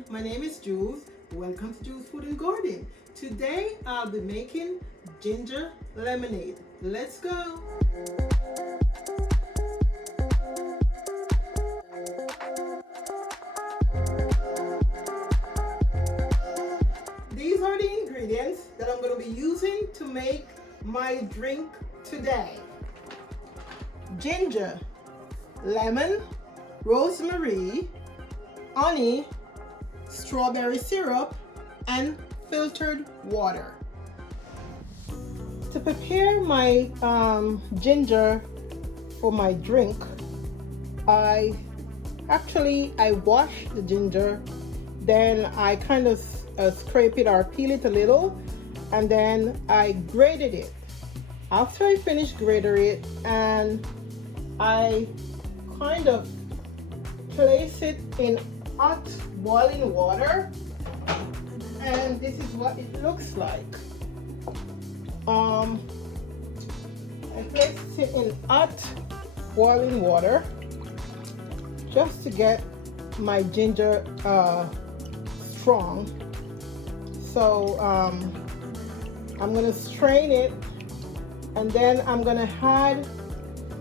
everyone, my name is Jules. Welcome to Jules Food and Garden. Today I'll be making ginger lemonade. Let's go! These are the ingredients that I'm going to be using to make my drink today. Ginger, lemon, rosemary, honey, strawberry syrup, and filtered water. To prepare my ginger for my drink, I wash the ginger, then I kind of scrape it or peel it a little, and then I grated it. After I finish grating it, and I kind of place it in hot boiling water, and this is what it looks like. I place it in hot boiling water just to get my ginger strong. So I'm gonna strain it, and then I'm gonna add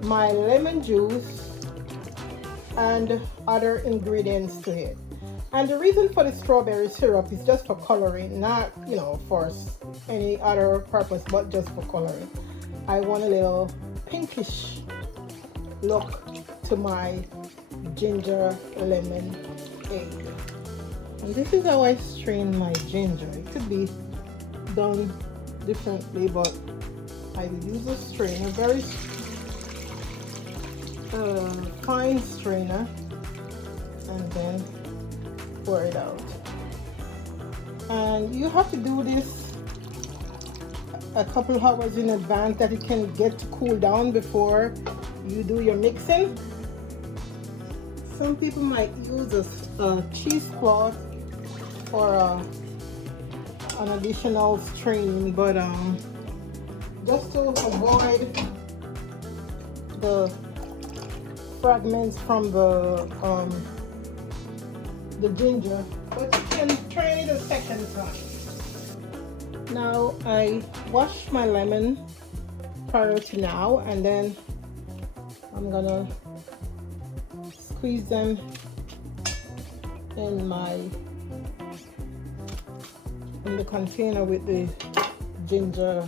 my lemon juice and other ingredients to it. And the reason for the strawberry syrup is just for coloring, not for any other purpose, but just for coloring. I want a little pinkish look to my ginger lemonade. And this is how I strain my ginger. It could be done differently, but I will use a strainer, very fine strainer, and then pour it out. And you have to do this a couple of hours in advance that it can get to cool down before you do your mixing. Some people might use a cheesecloth or an additional straining, but just to avoid the fragments from the ginger, but you can strain it a second time. Now I wash my lemon prior to now, and then I'm gonna squeeze them in the container with the ginger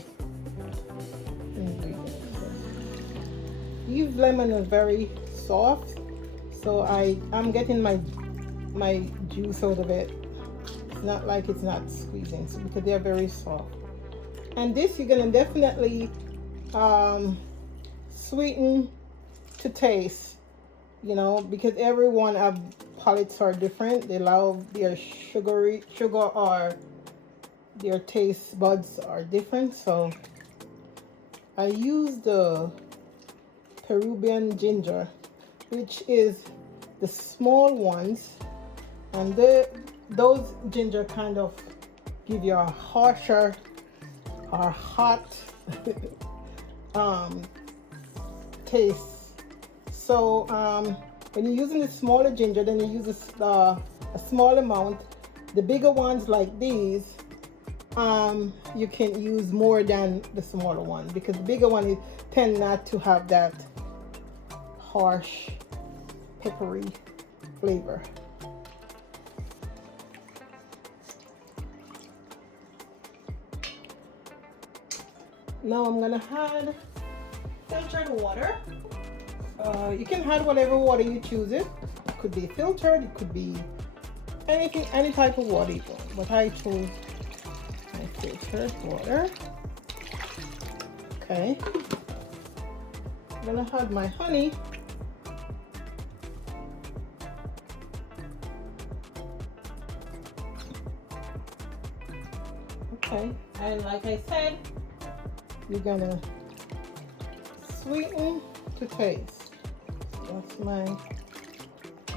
ingredients. These lemon are very soft, so I'm getting my juice out of it. It's not like it's not squeezing, so because they're very soft. And this you're gonna definitely sweeten to taste, because everyone of palates are different. They love their sugar or their taste buds are different. So I use the Peruvian ginger, which is the small ones, and those ginger kind of give you a harsher or hot taste. So when you're using the smaller ginger, then you use a small amount. The bigger ones like these, you can use more than the smaller one, because the bigger one tend not to have that harsh peppery flavor. Now I'm gonna add filtered water. You can add whatever water you choose. It could be filtered, it could be anything, any type of water you want, but I chose my filtered water. Okay, I'm gonna add my honey. Okay, and like I said, you're gonna sweeten to taste. That's my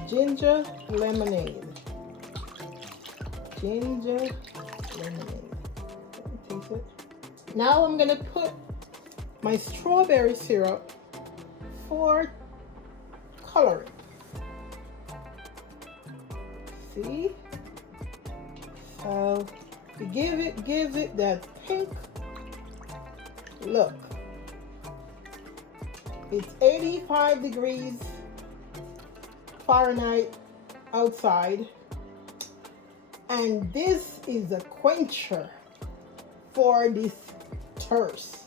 ginger lemonade. Ginger lemonade. Let me taste it. Now I'm gonna put my strawberry syrup for coloring. See? So to gives it that pink look. It's 85 degrees Fahrenheit outside, and this is a quencher for this thirst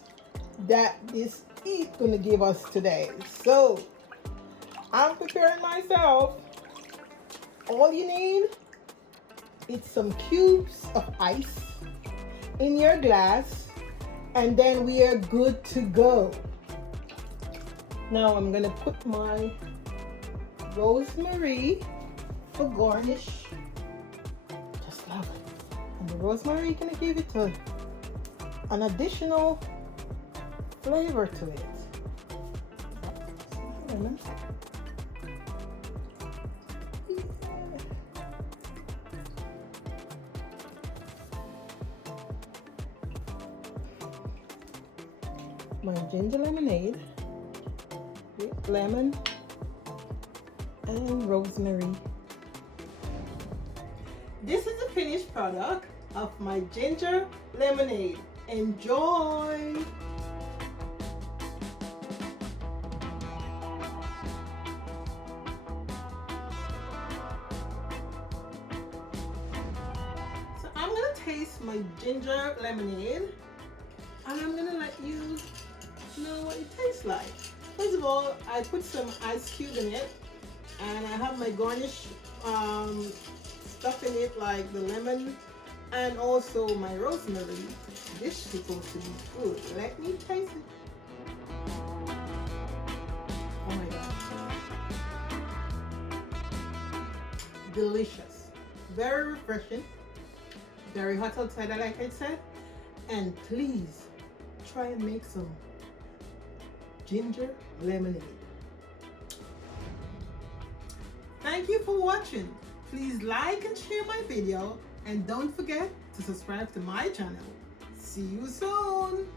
that this heat gonna give us today. So I'm preparing myself. All you need is some cubes of ice in your glass, and then we are good to go. Now I'm gonna put my rosemary for garnish. Just love it. And the rosemary gonna give it an additional flavor to it. Lemon. My ginger lemonade with lemon and rosemary. This is the finished product of my ginger lemonade. Enjoy! So I'm gonna taste my ginger lemonade, and I'm gonna let you know what it tastes like. First of all, I put some ice cube in it, and I have my garnish stuff in it, like the lemon and also my rosemary. This is supposed to be good. Let me taste it. Oh my god. Delicious. Very refreshing. Very hot outside, like I said. And please try and make some ginger lemonade. Thank you for watching. Please like and share my video, and don't forget to subscribe to my channel. See you soon.